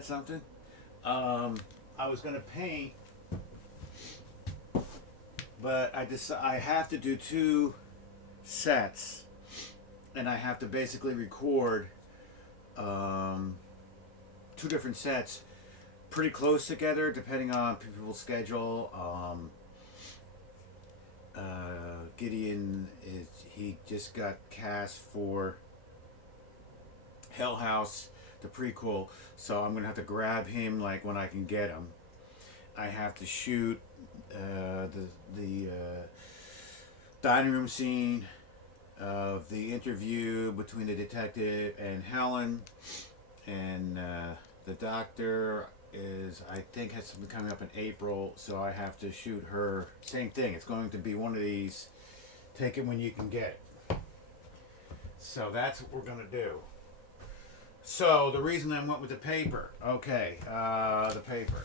Something. I was gonna paint, but I have to do two sets, and I have to basically record two different sets pretty close together, depending on people's schedule. Gideon he just got cast for Hell House, the prequel, so I'm gonna have to grab him like when I can get him. I have to shoot the dining room scene of the interview between the detective and Helen, and the doctor is, I think, has something coming up in April, so I have to shoot her. Same thing. It's going to be one of these. Take it when you can get it. So that's what we're gonna do. So the reason I went with the paper, okay, the paper.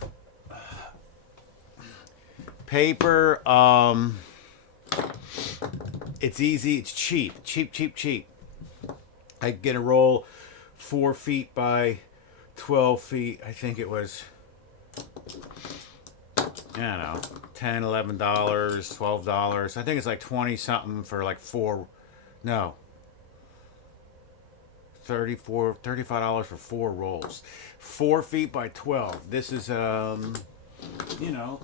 Paper, it's easy, it's cheap, cheap. I could get a roll 4 feet by 12 feet. I think it was, I don't know, $10, $11, $12. I think it's like 20 something for like four, no, $35 for 4 rolls. 4 feet by 12. This is, you know,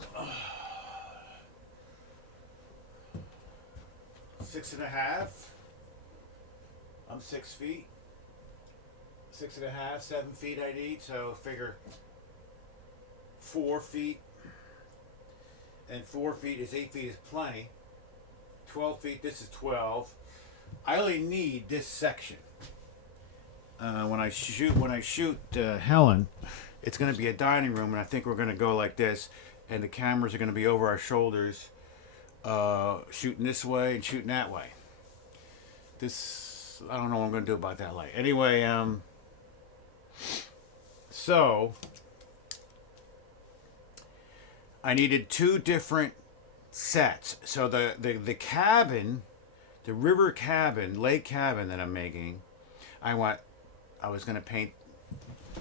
6.5. I'm 6 feet. 6.5, 7 feet I need, so figure 4 feet. And 4 feet is 8 feet is plenty. 12 feet, this is 12. I only need this section. When I shoot Helen, it's going to be a dining room, and I think we're going to go like this, and the cameras are going to be over our shoulders, shooting this way and shooting that way. This, I don't know what I'm going to do about that light. Anyway, so I needed 2 different sets. So the cabin, the river cabin, lake cabin that I'm making, I was going to paint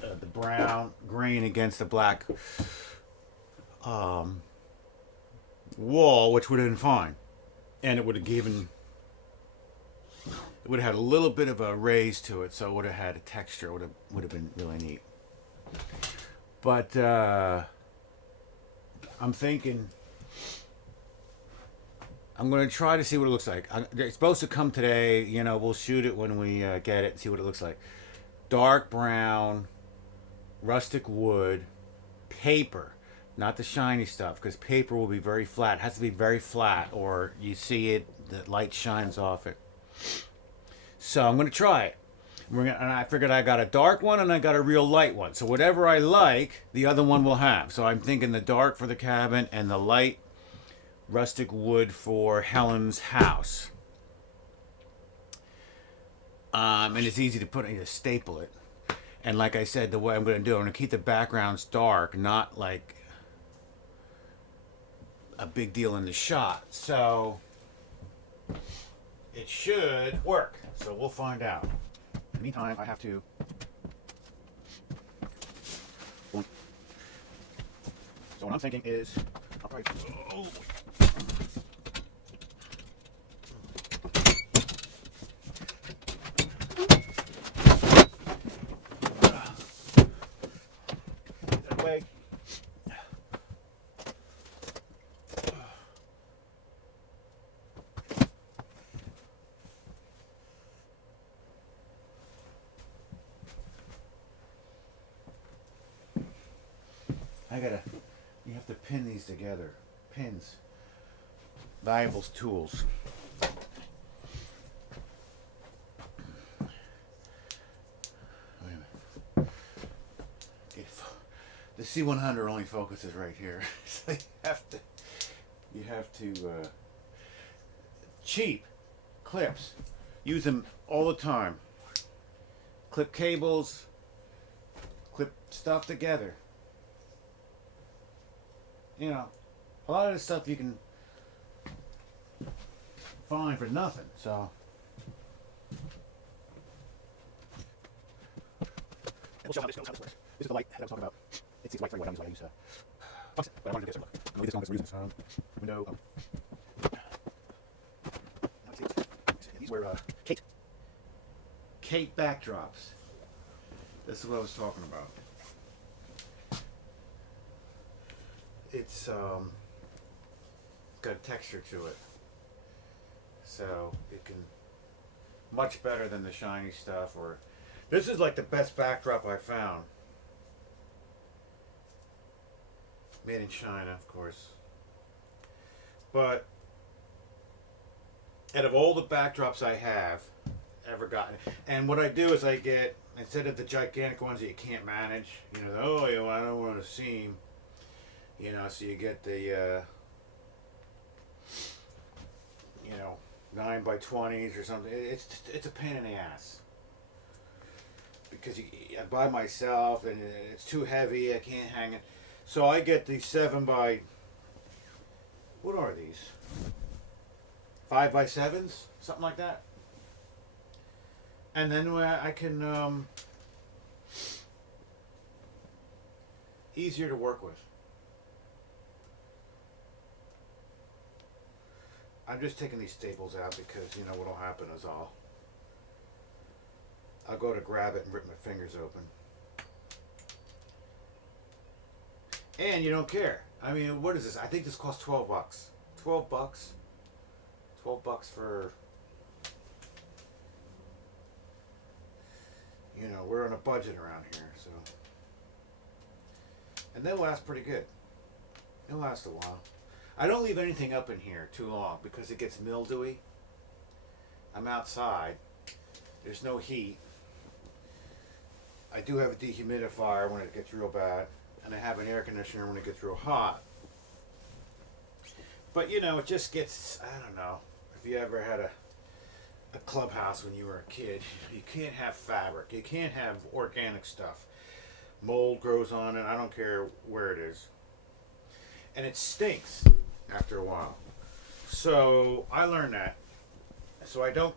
the brown green against the black wall, which would have been fine, and it would have had a little bit of a raise to it, so it would have had a texture. Would have been really neat. But I'm thinking I'm going to try to see what it looks like. It's supposed to come today. You know, we'll shoot it when we get it and see what it looks like. Dark brown, rustic wood, paper, not the shiny stuff, because paper will be very flat. It has to be very flat, or you see it, the light shines off it. So I'm going to try it. And I figured I got a dark one and I got a real light one. So whatever I like, the other one will have. So I'm thinking the dark for the cabin and the light rustic wood for Helen's house. And it's easy to put, you just staple it. And like I said, the way I'm going to do it, I'm going to keep the backgrounds dark, not like a big deal in the shot. So it should work. So we'll find out. In the meantime, I have to. So what I'm thinking is, I'll probably. Oh. Way. You have to pin these together. Pins. Valuable tools. Wait a minute. The C100 only focuses right here. So you have to cheap clips. Use them all the time. Clip cables, clip stuff together. You know, a lot of this stuff you can find for nothing, so. We'll show how this goes, how this works. This is the light that I was talking about. It's white frame white. What I use. But I wanted to get some. I'll leave this on because we're using this. Window. These were Kate backdrops. This is what I was talking about. It's got a texture to it, so it can much better than the shiny stuff. Or this is like the best backdrop I found. Made in China, of course. But out of all the backdrops I have ever gotten, and what I do is I get, instead of the gigantic ones that you can't manage, you know, oh, you know, I don't want to seam, you know, so you get the, 9x20s or something. It's a pain in the ass because I buy myself and it's too heavy. I can't hang it, so I get these 7x. What are these? 5x7s, something like that. And then I can easier to work with. I'm just taking these staples out because you know what'll happen is I'll go to grab it and rip my fingers open. And you don't care. I mean, what is this? I think this costs $12. $12. $12 for, you know, we're on a budget around here, so. And they'll last pretty good. They'll last a while. I don't leave anything up in here too long because it gets mildewy. I'm outside. There's no heat. I do have a dehumidifier when it gets real bad, and I have an air conditioner when it gets real hot. But you know, it just gets, I don't know, if you ever had a clubhouse when you were a kid, you can't have fabric. You can't have organic stuff. Mold grows on it. I don't care where it is. And it stinks after a while. So I learned that. So I don't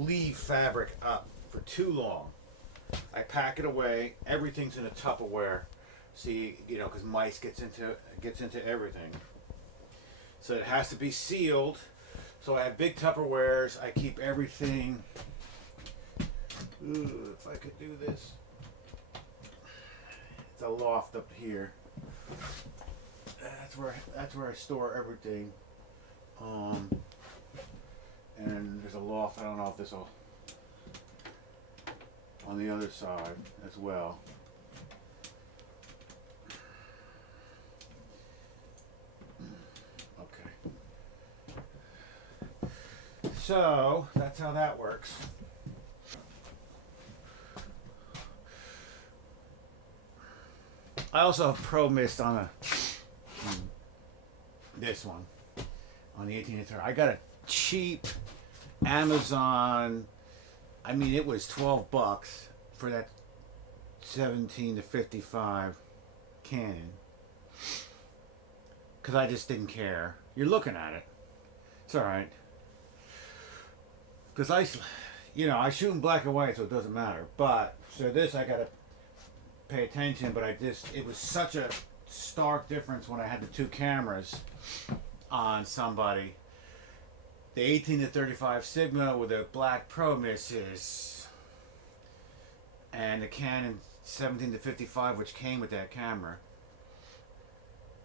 leave fabric up for too long. I pack it away. Everything's in a Tupperware. See, you know, because mice gets into everything. So it has to be sealed. So I have big Tupperwares. I keep everything. Ooh, if I could do this. It's a loft up here. That's where I store everything. And there's a loft. I don't know if this will on the other side as well. Okay. So that's how that works. I also have Pro Mist on this one on the 18-30. I got a cheap Amazon. I mean, it was $12 for that 17 to 55 Canon because I just didn't care. You're looking at it. It's all right. Because I shoot in black and white, so it doesn't matter. But so this I gotta pay attention. But it was such a stark difference when I had the two cameras on somebody. The 18 to 35 Sigma with a black Pro Misses and the Canon 17 to 55, which came with that camera.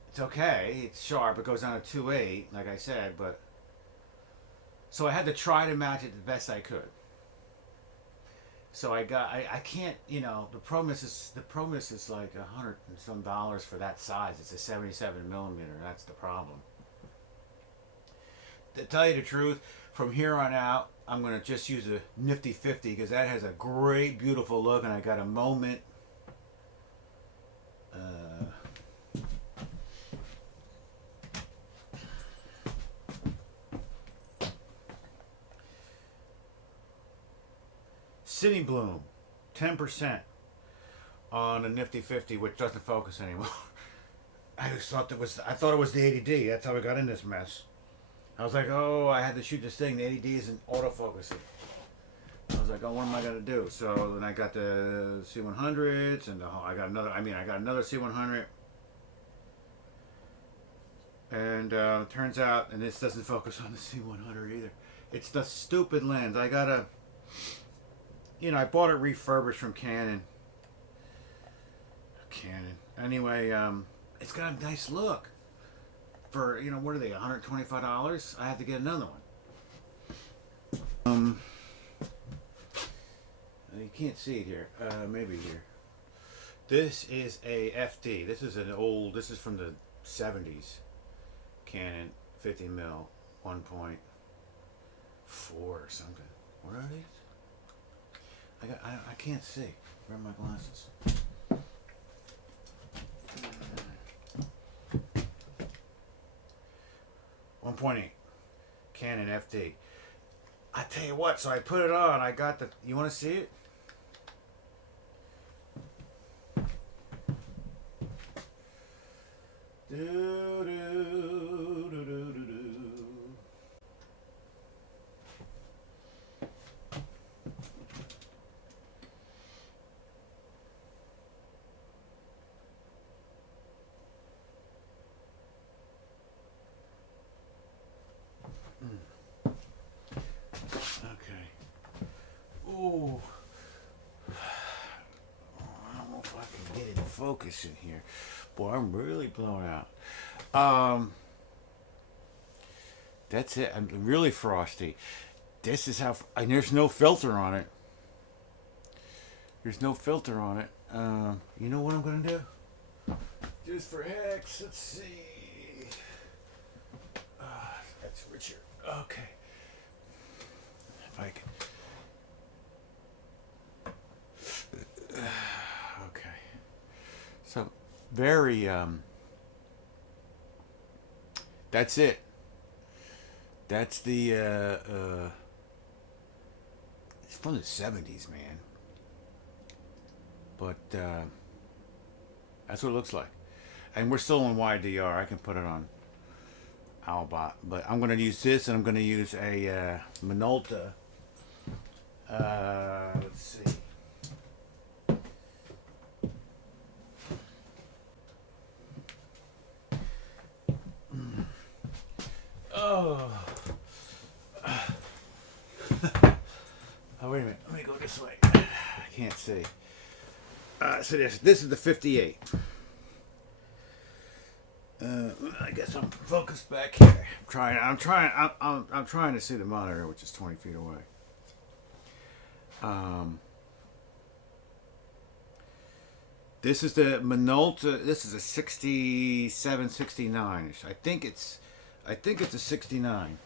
It's okay. It's sharp. It goes down to 2.8, like I said, but so I had to try to match it the best I could. So I can't, you know, the Pro Miss is like $100 and some for that size. It's a 77 millimeter. That's the problem. To tell you the truth, from here on out, I'm going to just use a nifty 50 because that has a great, beautiful look, and I got a moment. City Bloom, 10% on a nifty 50, which doesn't focus anymore. I thought it was the 80D. That's how I got in this mess. I was like, oh, I had to shoot this thing. The 80D isn't autofocusing. I was was like, oh, what am I gonna do? So then I got the C100s, and I got another C100. And turns out, and this doesn't focus on the C100 either. It's the stupid lens. I got I bought it refurbished from Canon. Anyway, it's got a nice look. For, what are they, $125? I have to get another one. You can't see it here. Maybe here. This is a FD. This is from the 70s. Canon 50 mil 1.4 or something. What are these? I can't see. Where are my glasses? 1.8 Canon FD. I tell you what, so I put it on. I got the. You want to see it? Ooh. I don't know if I can get it in focus in here. Boy, I'm really blown out. That's it. I'm really frosty. This is how... And there's no filter on it. There's no filter on it. You know what I'm going to do? Just for hex, let's see. That's Richard. Okay. If I can... Okay. So, very, that's it. That's the, it's from the 70s, man. But, that's what it looks like. And we're still on YDR. I can put it on Albot. But I'm going to use this, and I'm going to use a, Minolta. Let's see. Oh. Oh, wait a minute. Let me go this way. I can't see. So this is the 58. I guess I'm focused back here. I'm trying to see the monitor, which is 20 feet away. This is the Minolta. This is a 67, 69. I think it's a 69.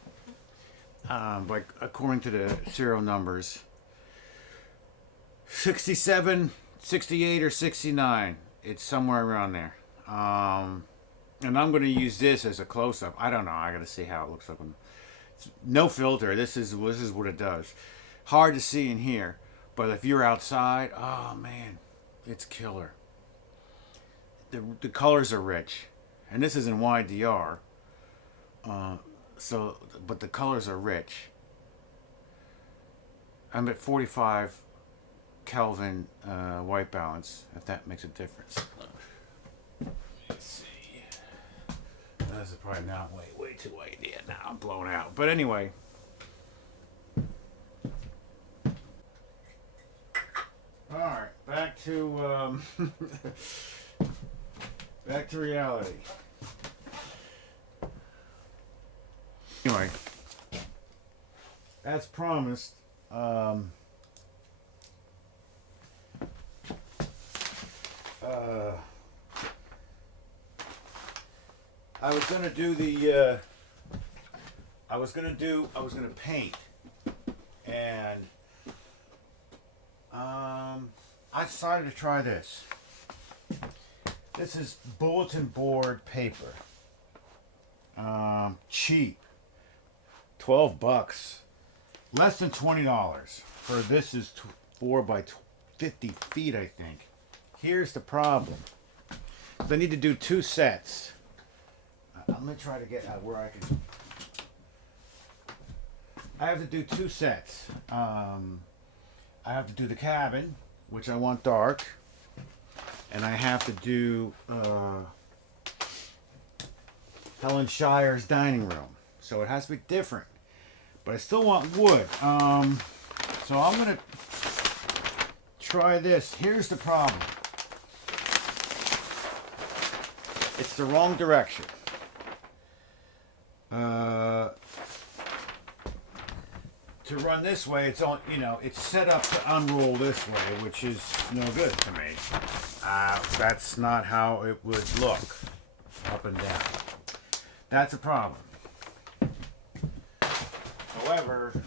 Like according to the serial numbers. 67, 68, or 69. It's somewhere around there. And I'm going to use this as a close-up. I don't know. I got to see how it looks like. No filter. This is what it does. Hard to see in here, but if you're outside, oh man, it's killer. The colors are rich, and this is in YDR. But the colors are rich. I'm at 45 Kelvin white balance, if that makes a difference. Let's see. This is probably not way too white. Yeah, now I'm blown out. But anyway. Alright, back to back to reality. Anyway, as promised, I was gonna do the. I was gonna paint, and I decided to try this. This is bulletin board paper. Cheap. $12, less than $20 for this is 4 by 50 feet, I think. Here's the problem. So I need to do 2 sets. I'm gonna try to get where I can. I have to do 2 sets. I have to do the cabin, which I want dark, and I have to do Helen Shire's dining room. So it has to be different, but I still want wood. So I'm gonna try this. Here's the problem. It's the wrong direction. To run this way, it's on. It's set up to unroll this way, which is no good to me. That's not how it would look, up and down. That's a problem. However,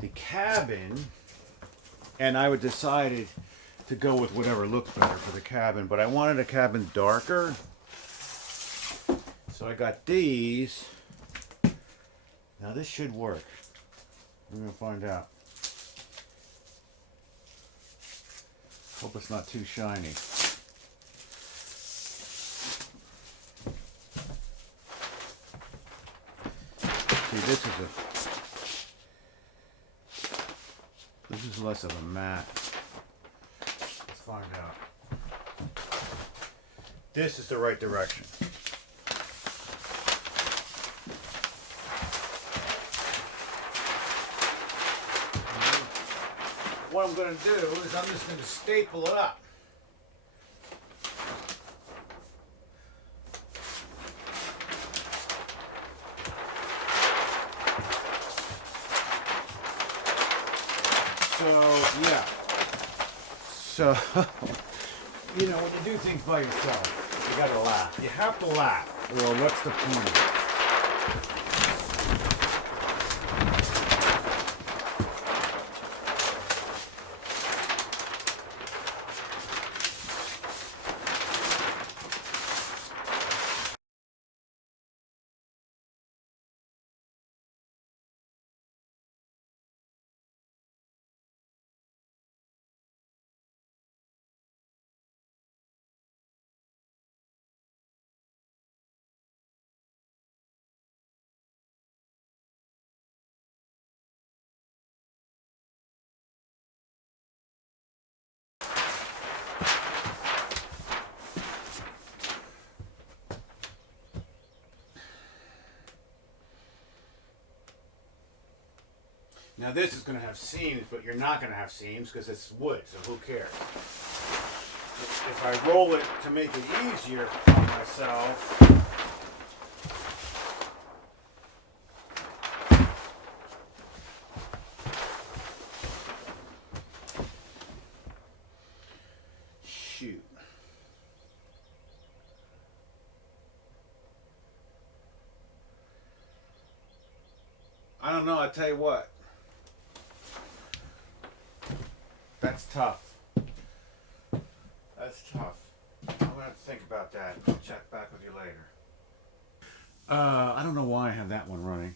the cabin, and I would decided to go with whatever looked better for the cabin, but I wanted a cabin darker, so I got these. Now this should work. We're gonna find out. Hope it's not too shiny. See, this is less of a mat. Let's find out. This is the right direction. What I'm going to do is I'm just going to staple it up. So, yeah. So, when you do things by yourself, you got to laugh. You have to laugh. Well, what's the point? Now this is going to have seams, but you're not going to have seams because it's wood, so who cares? If I roll it to make it easier on myself, shoot. I don't know, I tell you what. That's tough. That's tough. I'm gonna have to think about that. I'll check back with you later. I don't know why I have that one running.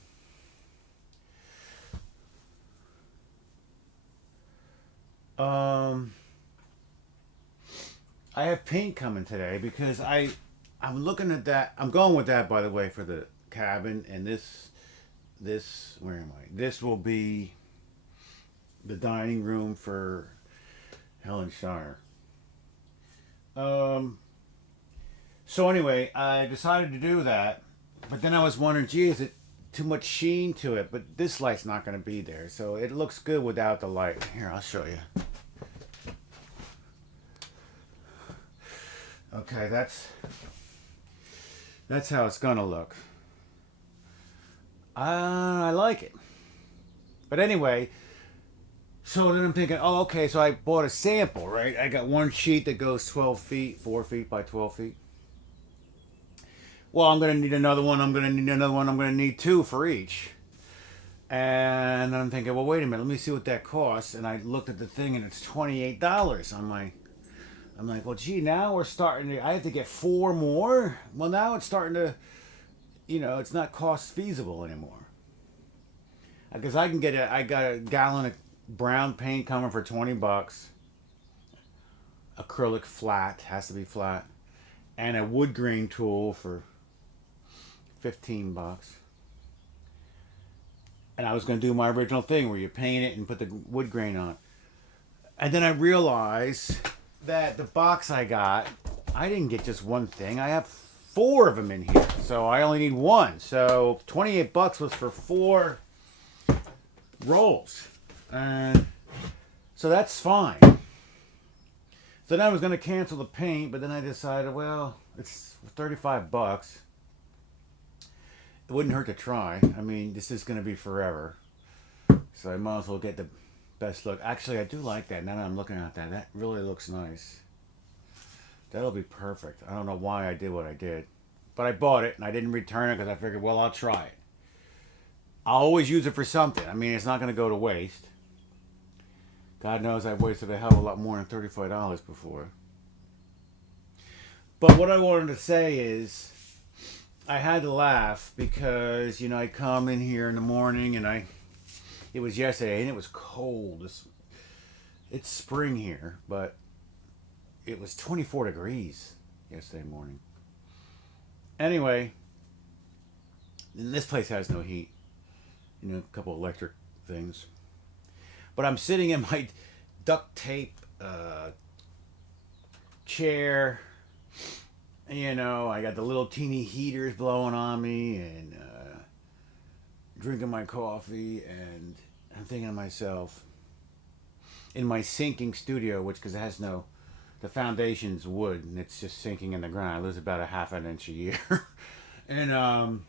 I have paint coming today because I'm looking at that. I'm going with that, by the way, for the cabin, and this where am I? This will be the dining room for Helen Shire. So anyway, I decided to do that, but then I was wondering, gee, is it too much sheen to it? But this light's not going to be there, so it looks good without the light. Here, I'll show you. Okay, that's how it's gonna look. I like it. But anyway, so then I'm thinking, oh, okay, so I bought a sample, right? I got one sheet that goes 12 feet, 4 feet by 12 feet. Well, I'm going to need another one, I'm going to need another one, I'm going to need two for each. And I'm thinking, well, wait a minute, let me see what that costs. And I looked at the thing and it's $28. I'm like, well, gee, now we're starting to, I have to get four more? Well, now it's starting to, it's not cost feasible anymore. Because I got a gallon of brown paint coming for $20. Acrylic flat, has to be flat. And a wood grain tool for $15. And I was going to do my original thing where you paint it and put the wood grain on it. And then I realized that the box I got, I didn't get just one thing. I have 4 of them in here. So I only need one. So $28 was for 4 rolls. And so that's fine. So then I was going to cancel the paint, but then I decided, well, it's $35. It wouldn't hurt to try. I mean, this is going to be forever. So I might as well get the best look. Actually, I do like that. Now that I'm looking at that, that really looks nice. That'll be perfect. I don't know why I did what I did. But I bought it, and I didn't return it because I figured, well, I'll try it. I'll always use it for something. I mean, it's not going to go to waste. God knows I've wasted a hell of a lot more than $35 before. But what I wanted to say is, I had to laugh because, you know, I come in here in the morning and it was yesterday and it was cold. It's spring here, but it was 24 degrees yesterday morning. Anyway, and this place has no heat. You know, a couple electric things. But I'm sitting in my duct tape chair. You know, I got the little teeny heaters blowing on me and drinking my coffee. And I'm thinking to myself, in my sinking studio, which, because it has no, the foundation's wood and it's just sinking in the ground. I lose about a half an inch a year. And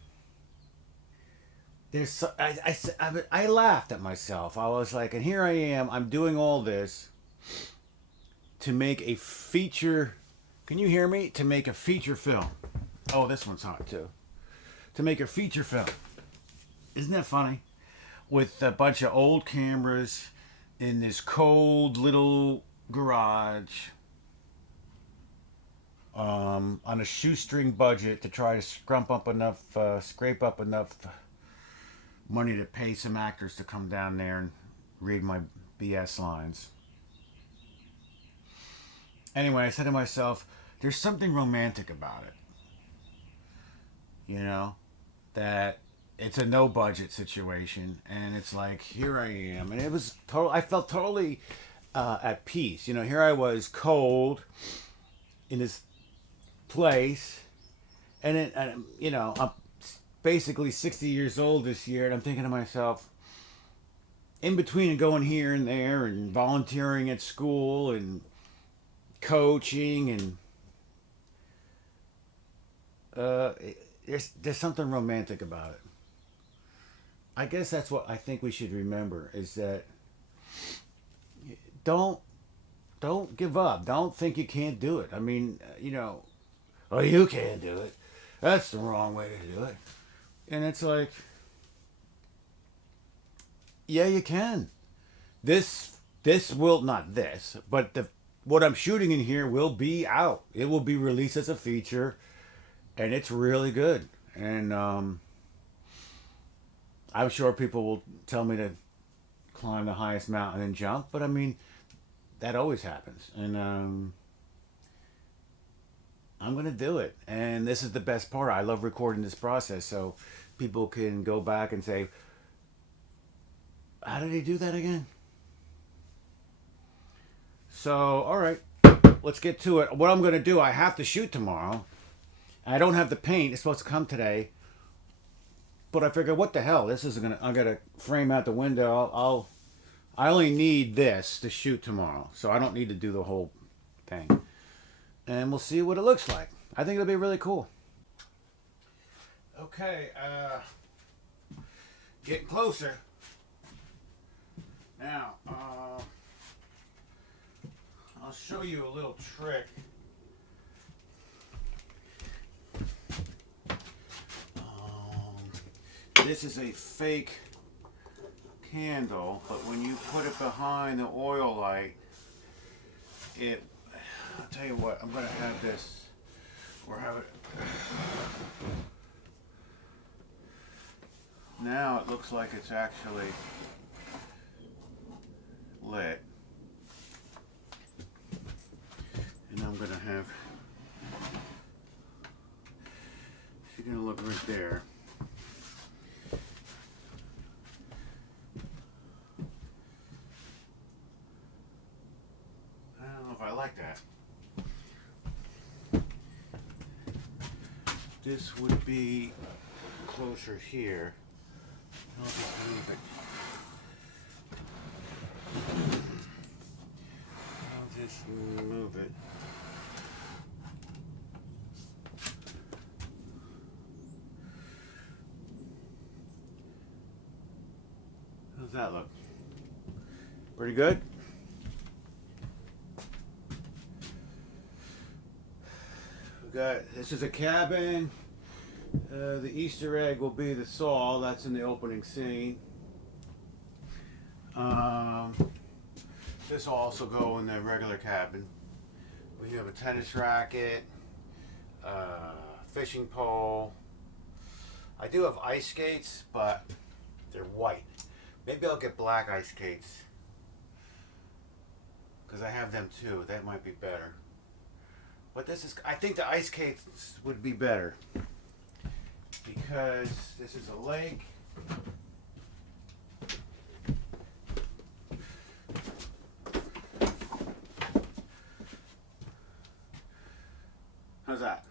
there's, I laughed at myself. I was like, and here I am. I'm doing all this to make a feature. Can you hear me? To make a feature film. Oh, this one's hot too. To make a feature film. Isn't that funny? With a bunch of old cameras in this cold little garage. On a shoestring budget to try to scrape up enough money to pay some actors to come down there and read my BS lines. Anyway, I said to myself, there's something romantic about it. You know, that it's a no budget situation, and it's like, here I am, and it was total. I felt totally at peace. You know, here I was, cold in this place, and you know, I'm basically 60 years old this year, and I'm thinking to myself, in between and going here and there and volunteering at school and coaching and there's something romantic about it. I guess that's what I think we should remember, is that don't give up. Don't think you can't do it. I mean, you know, oh, you can't do it. That's the wrong way to do it. And it's like, yeah, you can. This will, not this, but what I'm shooting in here will be out. It will be released as a feature, and it's really good. And I'm sure people will tell me to climb the highest mountain and jump, but I mean, that always happens. And I'm going to do it. And this is the best part. I love recording this process, so people can go back and say, how did he do that again? So, all right, let's get to it. What I'm going to do, I have to shoot tomorrow. I don't have the paint. It's supposed to come today. But I figured, what the hell? This isn't going to, I'm going to frame out the window. I only need this to shoot tomorrow. So I don't need to do the whole thing. And we'll see what it looks like. I think it'll be really cool. Okay, getting closer. Now, I'll show you a little trick. This is a fake candle, but when you put it behind the oil light, I'll tell you what, I'm going to have this, or have it. Now it looks like it's actually lit. And I'm going to have, you're going to look right there. this would be closer here. I'll just move it. I'll just move it. How's that look? Pretty good? This is a cabin. The Easter egg will be the saw. That's in the opening scene. This will also go in the regular cabin. We have a tennis racket, fishing pole. I do have ice skates, but they're white. Maybe I'll get black ice skates because I have them too. That might be better. But I think the ice skates would be better because this is a lake. How's that?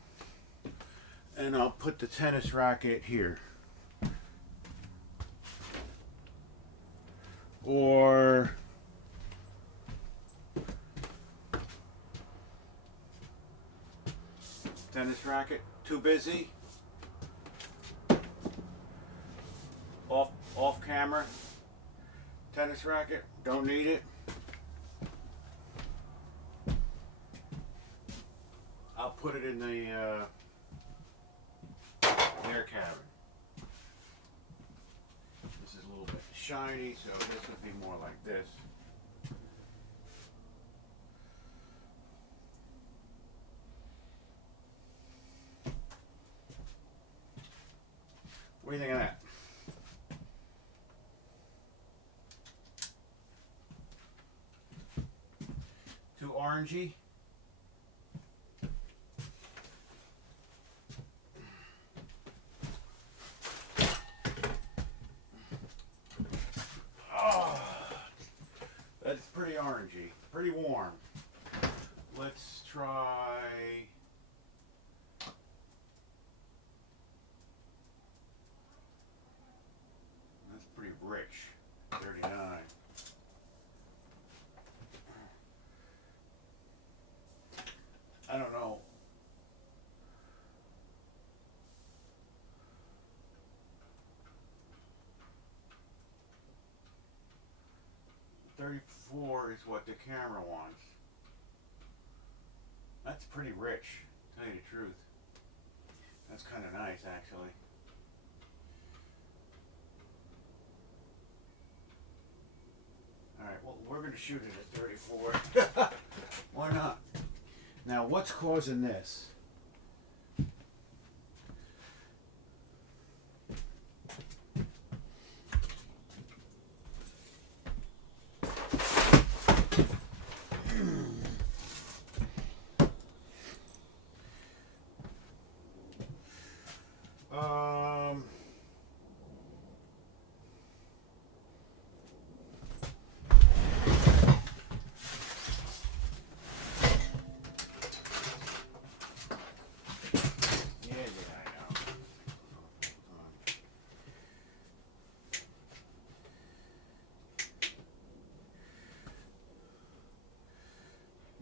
And I'll put the tennis racket here. Or tennis racket, too busy. Off camera. Tennis racket, don't need it. I'll put it in the air cabin. This is a little bit shiny, so this would be more like this. What do you think of that? Too orangey? Oh, that's pretty orangey, pretty warm. Let's try. That's pretty rich. 39. I don't know. $34 is what the camera wants. That's pretty rich, to tell you the truth. That's kind of nice, actually. Alright, well, we're going to shoot it at 34. Why not? Now, what's causing this?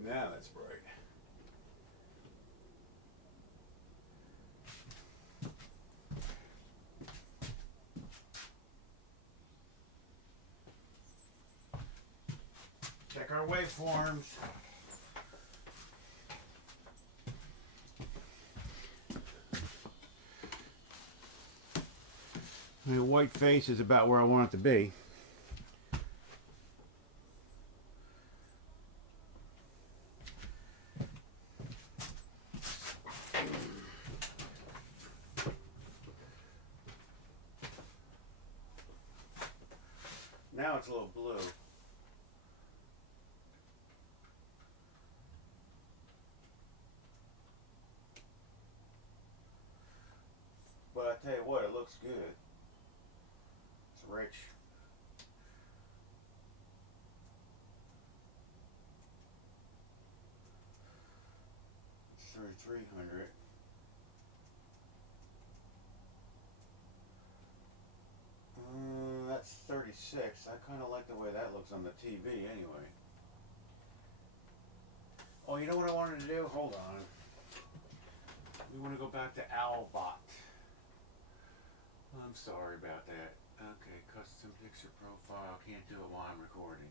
Now that's bright. Check our waveforms. The white face is about where I want it to be. Now it's a little blue. But I tell you what, it looks good. It's rich. It's 3,300. 36. I kind of like the way that looks on the TV anyway. Oh, you know what I wanted to do? Hold on. We want to go back to Owlbot. I'm sorry about that. Okay, custom picture profile. Can't do it while I'm recording.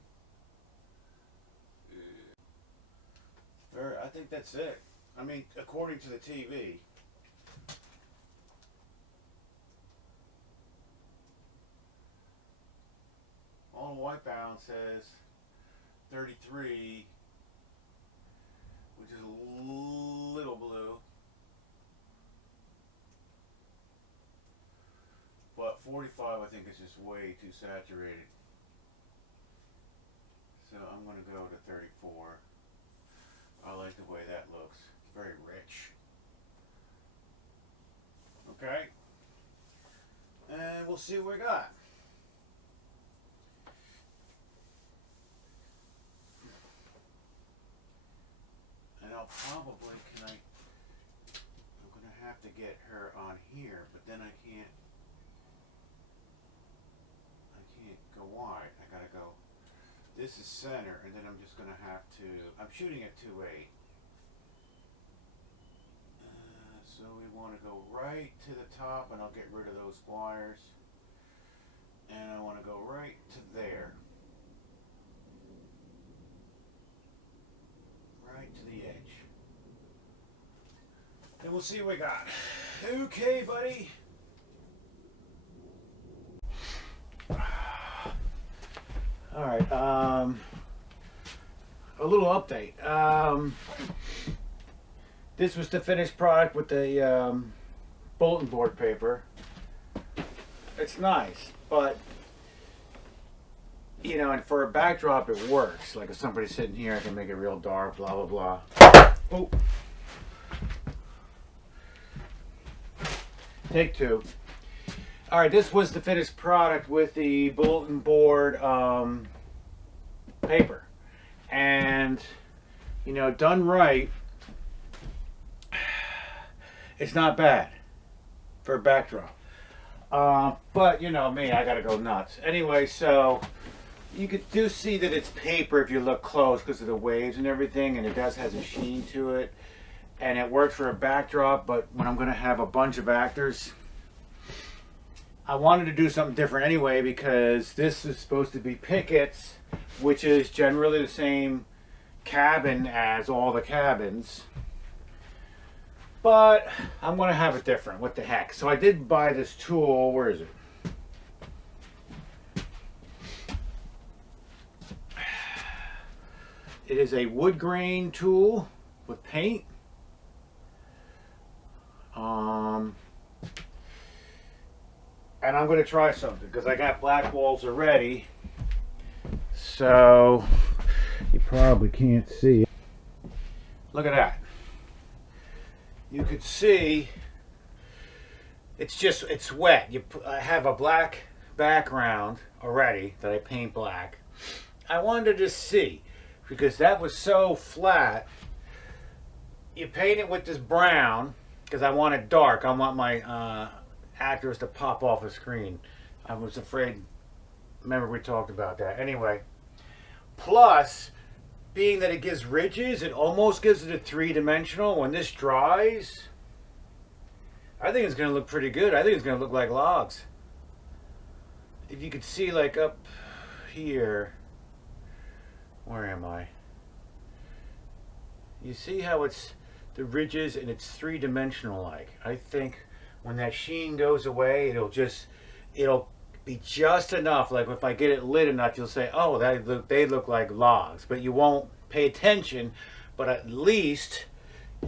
I think that's it. I mean, according to the TV. On white balance says 33, which is a little blue. But 45 I think is just way too saturated. So I'm going to go to 34. I like the way that looks. It's very rich. Okay. And we'll see what we got. And I'll probably, I'm going to have to get her on here, but then I can't go wide. I got to go, this is center, and then I'm just going to have to, I'm shooting at 2.8. So we want to go right to the top, and I'll get rid of those wires. And I want to go right to there. Right to the edge. And we'll see what we got. Okay, buddy. Alright, a little update. This was the finished product with the bulletin board paper. It's nice, but you know, and for a backdrop it works. Like if somebody's sitting here, I can make it real dark, blah blah blah. Oh. Take two. Alright, this was the finished product with the bulletin board paper. And, you know, done right, it's not bad for a backdrop. But, you know me, I gotta go nuts. Anyway, so you do see that it's paper if you look close because of the waves and everything, and it does has a sheen to it. And it works for a backdrop, but when I'm gonna have a bunch of actors, I wanted to do something different anyway because this is supposed to be Pickett's, which is generally the same cabin as all the cabins. But I'm going to have it different. What the heck? So I did buy this tool. Where is it? It is a wood grain tool with paint. And I'm going to try something because I got black walls already. So you probably can't see it. Look at that. You could see it's wet. I have a black background already that I paint black. I wanted to just see because that was so flat. You paint it with this brown because I want it dark. I want my actors to pop off the screen. I was afraid. Remember we talked about that. Anyway, plus being that it gives ridges, it almost gives it a three-dimensional. When this dries, I think it's going to look pretty good. I think it's going to look like logs. If you could see, like up here, where am I? You see how it's the ridges and it's three-dimensional like. I think when that sheen goes away, it'll be just enough. Like if I get it lit enough, you'll say, oh, they look like logs. But you won't pay attention, but at least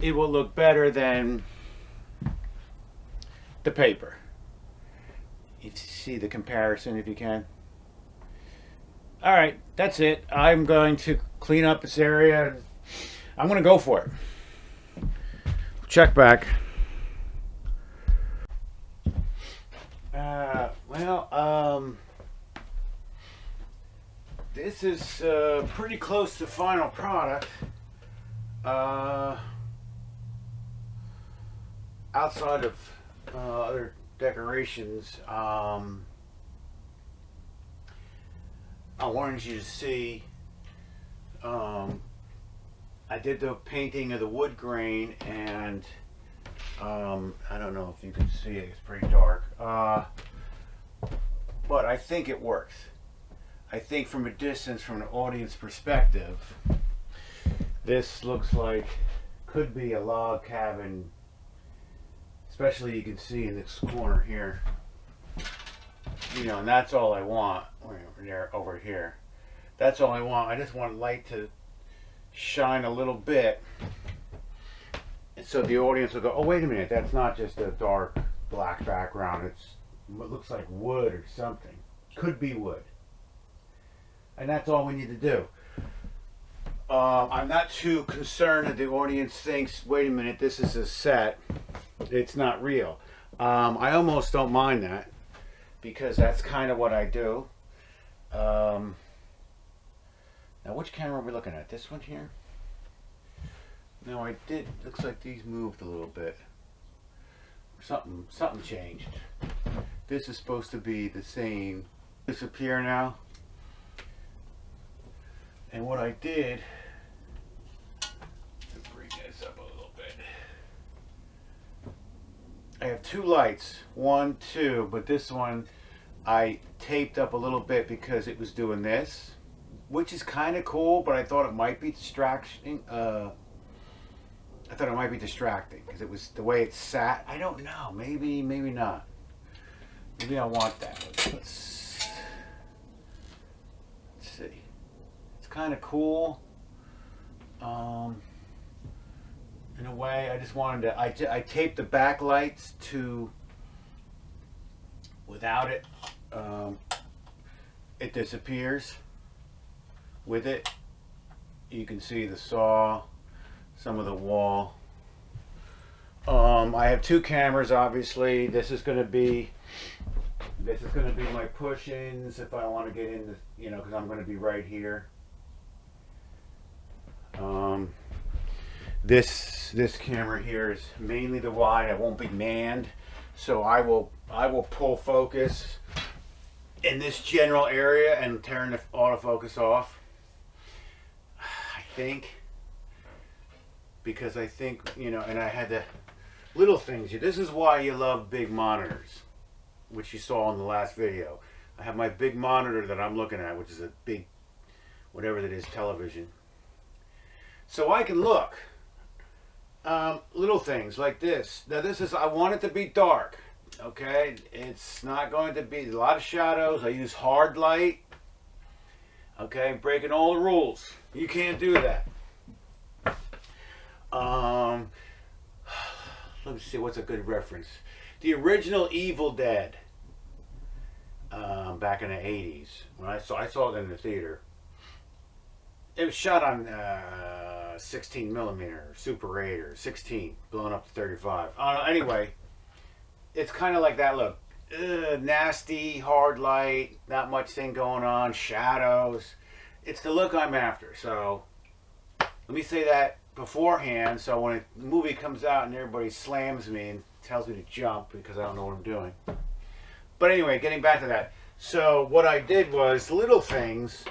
it will look better than the paper. You see the comparison if you can. All right, that's it. I'm going to clean up this area. I'm going to go for it. Check back. This is pretty close to final product. Outside of other decorations, I wanted you to see, I did the painting of the wood grain, and I don't know if you can see it, it's pretty dark. But I think it works. I think from a distance, from an audience perspective, this looks like, could be a log cabin, especially you can see in this corner here. You know, and that's all I want. Over here. That's all I want. I just want light to shine a little bit. And so the audience will go, oh, wait a minute, that's not just a dark black background. It's what looks like wood or something. Could be wood. And that's all we need to do. I'm not too concerned that the audience thinks, wait a minute, this is a set. It's not real. I almost don't mind that, because that's kind of what I do. Now, which camera are we looking at? This one here? No, I did. Looks like these moved a little bit. Something changed. This is supposed to be the same. Disappear now. And what I did, to bring this up a little bit, I have two lights, 1, 2, but this one I taped up a little bit because it was doing this, which is kind of cool, but I thought it might be distracting. I thought it might be distracting because it was the way it sat. I don't know. Maybe not. Maybe I want that. Let's see. It's kind of cool. In a way, I just wanted to. I taped the backlights to. Without it, it disappears. With it, you can see the saw, some of the wall. I have two cameras, obviously. This is going to be my push-ins if I want to get in the, you know, because I'm going to be right here. This camera here is mainly the wide. I won't be manned, so I will pull focus in this general area and turn the autofocus off. I think, because I think, you know, and I had the little things. This is why you love big monitors, which you saw in the last video. I have my big monitor that I'm looking at, which is a big, whatever that is, television. So I can look. Little things like this. Now this is, I want it to be dark. Okay, it's not going to be a lot of shadows. I use hard light. Okay, breaking all the rules. You can't do that. Let me see, what's a good reference? The original Evil Dead, back in the 80s, when I saw it in the theater. It was shot on 16 millimeter, Super 8 or 16, blown up to 35. Anyway, it's kind of like that look. Nasty, hard light, not much thing going on, shadows. It's the look I'm after. So let me say that beforehand, so when a movie comes out and everybody slams me and tells me to jump because I don't know what I'm doing. But anyway, getting back to that. So what I did was little things.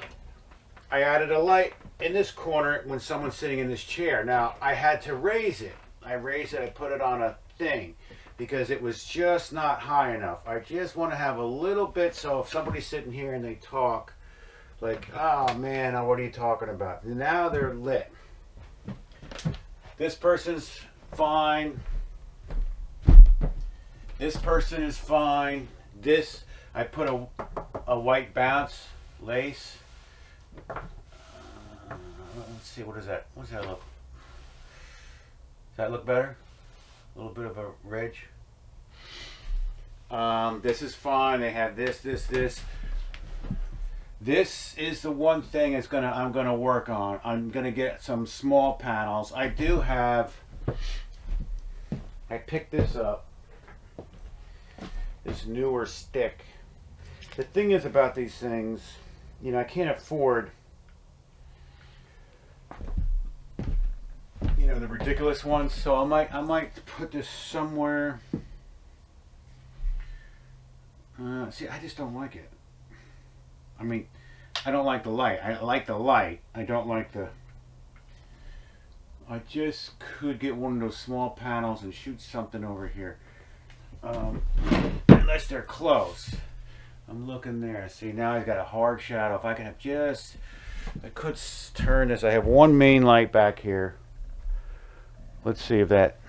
I added a light in this corner when someone's sitting in this chair. Now, I had to raise it. I raised it, I put it on a thing because it was just not high enough. I just want to have a little bit, so if somebody's sitting here and they talk, like, oh man, what are you talking about? Now they're lit. This person's fine. This person is fine. This, I put a white bounce lace. Let's see, what is that? What does that look? Does that look better? A little bit of a ridge. This is fine. They have this. This is the one thing I'm gonna work on. I'm gonna get some small panels. I do have. I picked this up. This newer stick. The thing is about these things, you know, I can't afford, you know, the ridiculous ones. So I might put this somewhere. See, I just don't like it. I mean, I don't like the light. I like the light. I don't like the... I just could get one of those small panels and shoot something over here. Unless they're close. I'm looking there. See, now I've got a hard shadow. If I can have just... I could turn this. I have one main light back here. Let's see if that...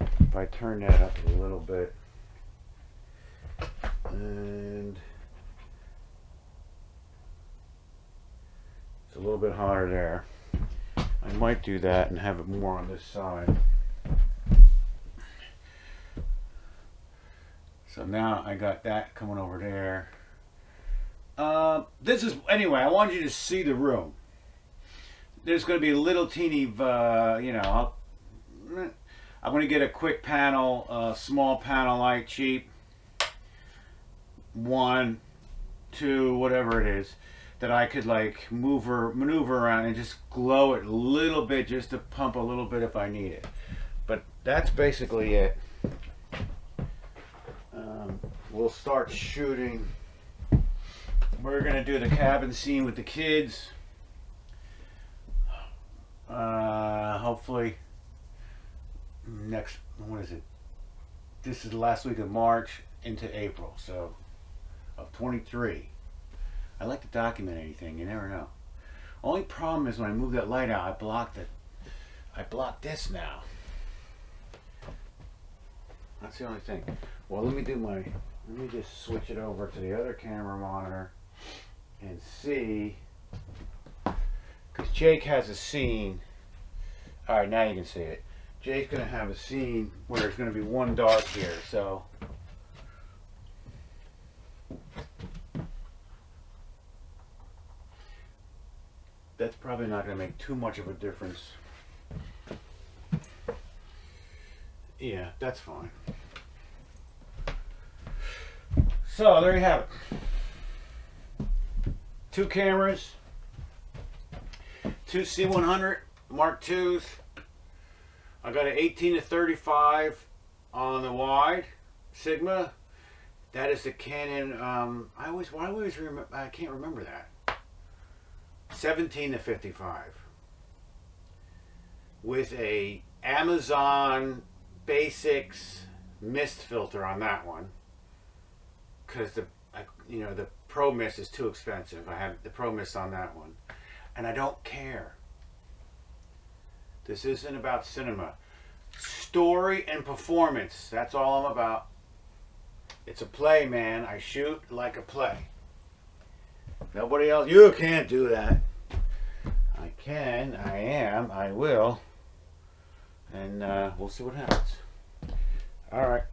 If I turn that up a little bit. And... It's a little bit hotter there. I might do that and have it more on this side. So now I got that coming over there. This is, anyway, I wanted you to see the room. There's going to be a little teeny, you know, I'm going to get a quick panel, small panel light, cheap. 1, 2, whatever it is, that I could like maneuver around and just glow it a little bit, just to pump a little bit if I need it. But that's basically it. We'll start shooting. We're gonna do the cabin scene with the kids. Hopefully next, what is it? This is the last week of March into April, so of 23. I like to document anything, you never know. Only problem is when I move that light out, I blocked it. I blocked this now. That's the only thing. Well, let me just switch it over to the other camera monitor and see, because Jake has a scene. All right, now you can see it. Jake's gonna have a scene where there's gonna be one dark here, so. That's probably not going to make too much of a difference. Yeah, that's fine. So there you have it. 2 cameras, 2 C100 Mark IIs. I got an 18 to 35 on the wide Sigma. That is the Canon. I always remember. I can't remember that. 17 to 55 with a Amazon Basics mist filter on that one, because the Pro Mist is too expensive. I have the Pro Mist on that one, and I don't care. This isn't about cinema. Story and performance, that's all I'm about. It's a play, man. I shoot like a play. Nobody else. You can't do that. I can. I am. I will. And we'll see what happens. All right.